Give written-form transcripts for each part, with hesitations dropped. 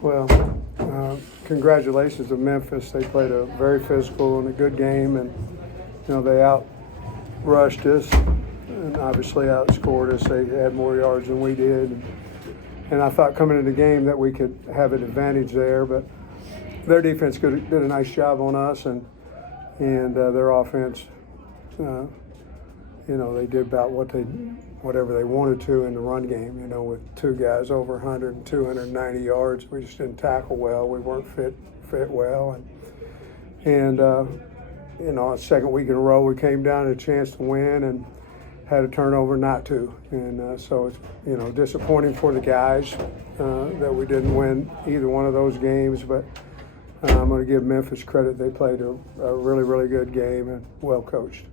Well, congratulations to Memphis. They played a very physical and a good game, and they outrushed us and obviously outscored us. They had more yards than we did, and I thought coming into the game that we could have an advantage there, but their defense did a nice job on us, and their offense, they did about whatever they wanted to in the run game, with two guys over 100 and 290 yards. We just didn't tackle well. We weren't fit well. A second week in a row, we came down to a chance to win and had a turnover not to. And so it's, disappointing for the guys that we didn't win either one of those games. But I'm going to give Memphis credit. They played a really, really good game and well coached.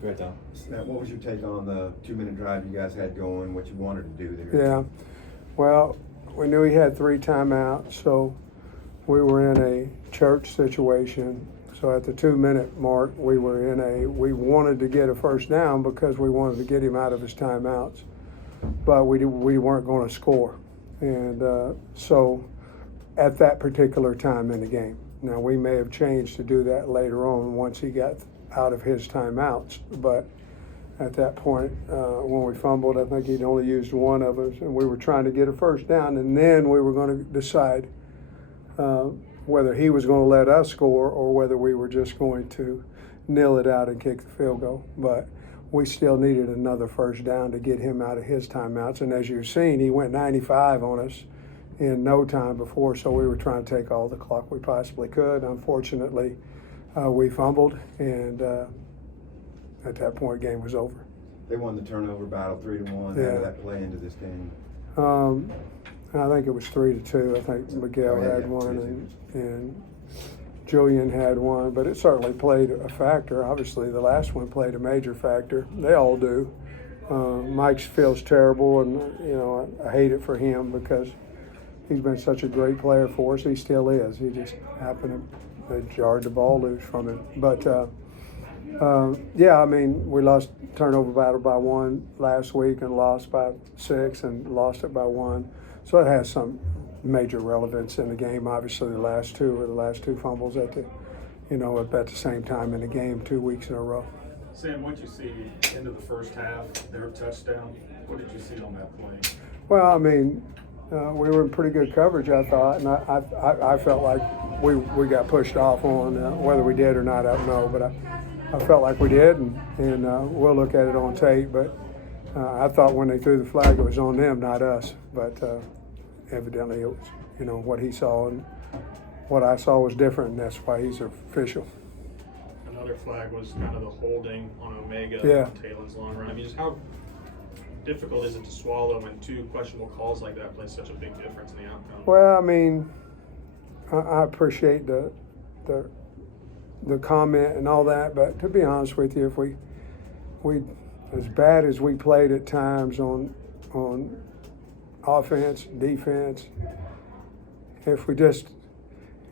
Great, Tom. What was your take on the 2-minute drive you guys had going, what you wanted to do there? Yeah, well, we knew he had 3 timeouts, so we were in a church situation. So at the 2-minute mark, we wanted to get a first down because we wanted to get him out of his timeouts, but we weren't going to score. And so at that particular time in the game. Now, we may have changed to do that later on once he got out of his timeouts, but at that point, when we fumbled, I think he'd only used one of us, and we were trying to get a first down, and then we were going to decide whether he was going to let us score or whether we were just going to nil it out and kick the field goal. But we still needed another first down to get him out of his timeouts, and as you've seen, he went 95 on us in no time before, so we were trying to take all the clock we possibly could. Unfortunately, we fumbled, and at that point, game was over. They won the turnover battle 3-1. Yeah. How did that play into this game? I think it was 3-2. I think Miguel had one, and Julian had one, but it certainly played a factor. Obviously, the last one played a major factor. They all do. Mike feels terrible, and I hate it for him because he's been such a great player for us. He still is. He just happened to jarred the ball loose from him. But we lost turnover battle by 1 last week and lost by 6 and lost it by 1. So it has some major relevance in the game. Obviously, the last two fumbles at the same time in the game 2 weeks in a row. Sam, what did you see into the first half, their touchdown? What did you see on that play? Well, we were in pretty good coverage, I thought, and I felt like we got pushed off on whether we did or not, I don't know, but I felt like we did, and we'll look at it on tape. But I thought when they threw the flag, it was on them, not us. But evidently, it was what he saw, and what I saw was different, and that's why he's official. Another flag was kind of the holding on Omega on Taylor's long run. Just how difficult is it to swallow when 2 questionable calls like that play such a big difference in the outcome? Well, I appreciate the comment and all that, but to be honest with you, if we as bad as we played at times on offense, defense, if we just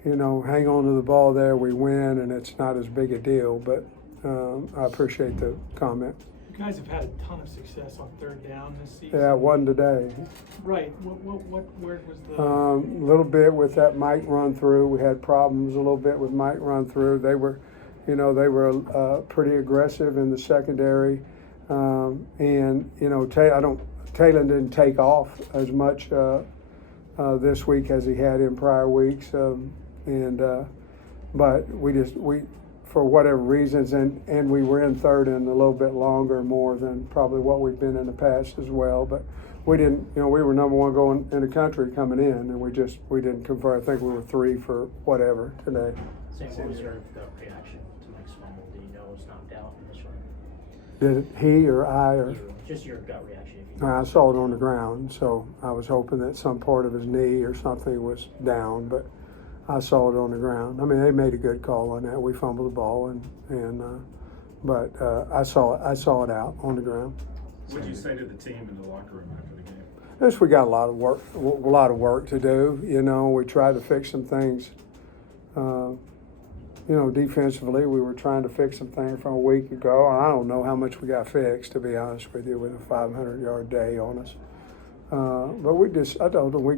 hang on to the ball there, we win, and it's not as big a deal. But I appreciate the comment. You guys have had a ton of success on 3rd down this season. Yeah, one today. Right. Where was the? A little bit with that Mike run through. We had problems a little bit with Mike run through. They were pretty aggressive in the secondary, and Taylor didn't take off as much this week as he had in prior weeks, but we for whatever reasons, and we were in 3rd and a little bit longer, more than probably what we've been in the past as well. But we didn't, we were number 1 going in the country coming in, and we didn't convert. I think we were 3 for whatever today. Sam, what was your gut reaction to Mike's fumble? Did you know it was knocked out in this run? Did he or I or? Just your gut reaction. I saw it on the ground, so I was hoping that some part of his knee or something was down, but I saw it on the ground. They made a good call on that. We fumbled the ball, but I saw it out on the ground. What did you say to the team in the locker room after the game? Yes, we got a lot of work to do. We tried to fix some things. Defensively, we were trying to fix some things from a week ago. I don't know how much we got fixed, to be honest with you, with a 500-yard day on us. But I told them we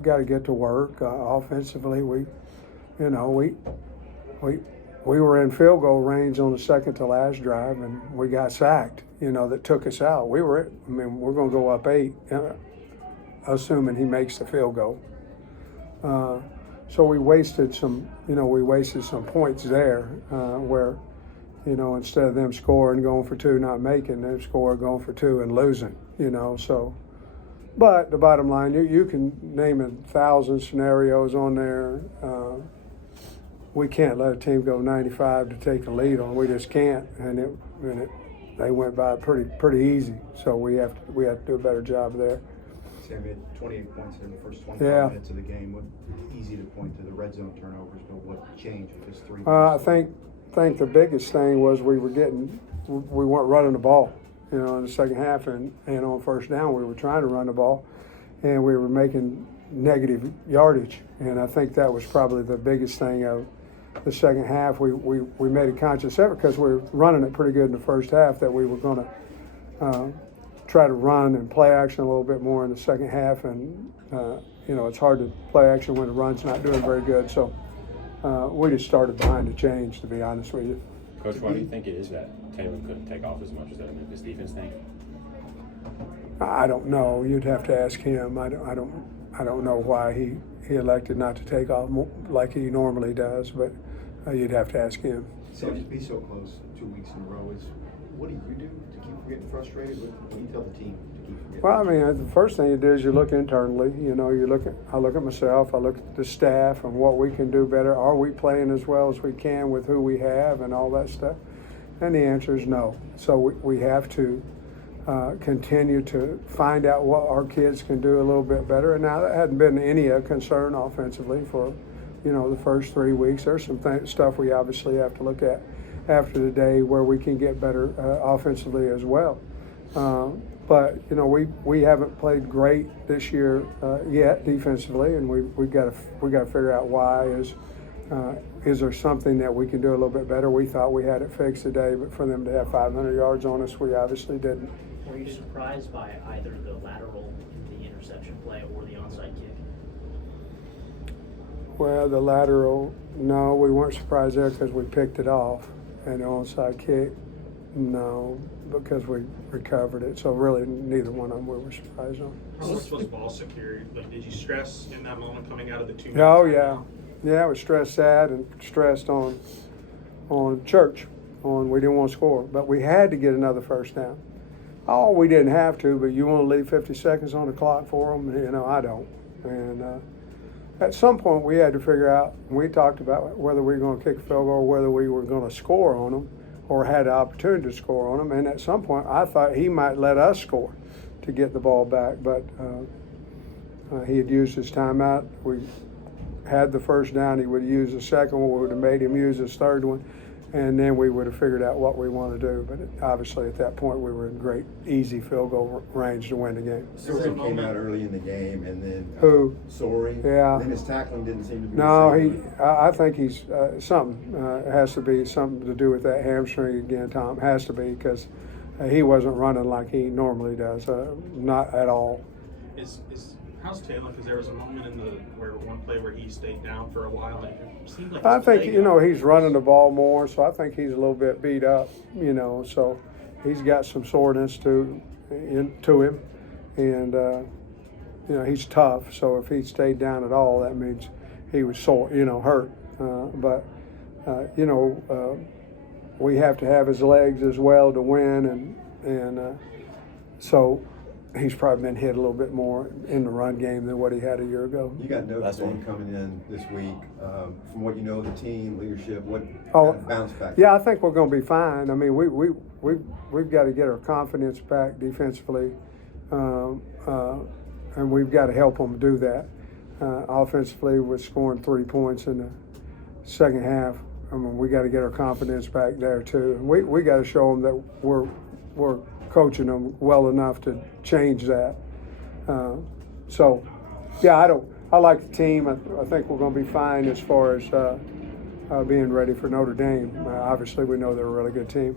got to get to work offensively. We were in field goal range on the second to last drive, and we got sacked. That took us out. We're going to go up 8, assuming he makes the field goal. So we wasted some points there where, instead of them scoring, going for 2, not making, they score, going for 2 and losing, so. But the bottom line, you can name 1,000 scenarios on there. We can't let a team go 95 to take the lead on. We just can't, and they went by pretty easy. So we have to do a better job there. Sam had 28 points in the first 25 minutes of the game. Easy to point to the red zone turnovers, but what changed with this 3? I think the biggest thing was we weren't running the ball. In the second half, and on first down, we were trying to run the ball, and we were making negative yardage. And I think that was probably the biggest thing of the second half. We made a conscious effort because we were running it pretty good in the first half that we were going to try to run and play action a little bit more in the second half. And, it's hard to play action when the run's not doing very good. So we just started behind the change, to be honest with you. Coach, why do you think it is that Taylor couldn't take off as much as that Memphis defense thing? I don't know. You'd have to ask him. I don't know why he elected not to take off like he normally does, but you'd have to ask him. Sam, to be so close 2 weeks in a row what do you do to keep from getting frustrated? What do you tell the team to keep from getting frustrated? The first thing you do is you look internally. I look at myself. I look at the staff and what we can do better. Are we playing as well as we can with who we have and all that stuff? And the answer is no. So we have to continue to find out what our kids can do a little bit better. And now that hadn't been any concern offensively for, the first 3 weeks. There's some stuff we obviously have to look at after the day where we can get better offensively as well. But we haven't played great this year yet defensively, and we got to figure out why. Is there something that we can do a little bit better? We thought we had it fixed today, but for them to have 500 yards on us, we obviously didn't. Were you surprised by either the lateral, the interception play, or the onside kick? Well, the lateral, no, we weren't surprised there because we picked it off, and the onside kick, no, because we recovered it. So really, neither one of them we were surprised on. How much was ball security? Like, did you stress in that moment coming out of the 2 minutes? Oh yeah. Yeah, I was stressed that and stressed on church. We didn't want to score, but we had to get another first down. Oh, we didn't have to, but you want to leave 50 seconds on the clock for them? I don't. And at some point, we had to figure out. We talked about whether we were going to kick a field goal, or whether we were going to score on them, or had the opportunity to score on them. And at some point, I thought he might let us score to get the ball back, but he had used his timeout. We had the first down, he would have used the second one, we would have made him use his third one, and then we would have figured out what we want to do. But obviously at that point we were in great, easy field goal range to win the game. Soaring came out early in the game, and then Who? Soaring. Yeah. And then his tackling didn't seem to be No, the same. I think he's something. It has to be something to do with that hamstring again, Tom. Has to be, because he wasn't running like he normally does, not at all. How's Taylor? Because there was a moment in one play where he stayed down for a while, and it seemed like I think he's running the ball more, so I think he's a little bit beat up. So he's got some soreness to him, and he's tough. So if he stayed down at all, that means he was sore, hurt. But we have to have his legs as well to win, and so. He's probably been hit a little bit more in the run game than what he had a year ago. You got notes on coming in this week. From what you know, the team leadership, what bounce back? Yeah, I think we're going to be fine. I mean, we've got to get our confidence back defensively, and we've got to help them do that. Offensively, we're scoring 3 points in the second half. I mean, we got to get our confidence back there too. We got to show them that we're coaching them well enough to change that. I like the team. I think we're going to be fine as far as being ready for Notre Dame. Obviously, we know they're a really good team.